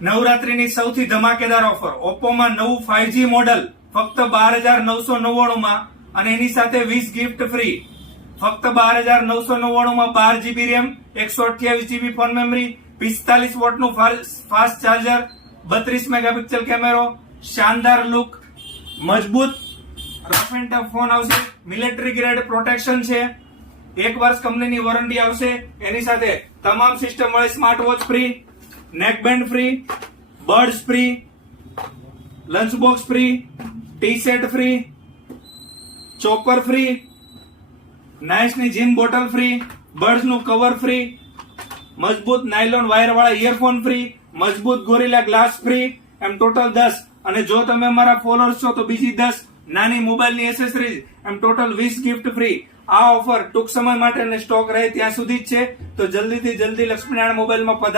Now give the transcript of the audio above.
નવરાત્રીની સૌથી ધમાકેદાર ઓફર ઓપ્પોમાં નવું 5G મોડલ ફક્ત 12,999 માં અને એની સાથે 20 ગિફ્ટ ફ્રી. ફક્ત 12,999 માં 12GB RAM, 128GB phone memory, 45 વોટનું ફાસ્ટ ચાર્જર, 32 મેગાપિક્સલ કેમેરો, શાનદાર લુક, મજબૂત રફ એન્ડ ટફ ફોન આવશે, મિલિટરી ગ્રેડ પ્રોટેક્શન છે, 1 વર્ષ કંપનીની વોરંટી આવશે. એની સાથે તમામ સિસ્ટમ વાળી smart watch free, neckband free, buds free, lunch box free, tea set free, chopper free, નાઇસની જીન બોટલ ફ્રી, બર્ડ્સ નું કવર ફ્રી, મજબૂત નાયલોન વાયર વાળા ઇયરફોન ફ્રી, મજબૂત ગોરિલા ગ્લાસ ફ્રી, એમ ટોટલ 10. અને જો તમે અમારા ફોલોઅર્સ છો તો બીજી 10 નાની મોબાઈલની એસેસરીઝ, એમ ટોટલ 20 ગિફ્ટ ફ્રી. આ ઓફર ટૂંક સમય માટે અને સ્ટોક રહે ત્યાં સુધી જ છે. તો જલ્દીથી જલ્દી લક્ષ્મીનારાયણ મોબાઈલમાં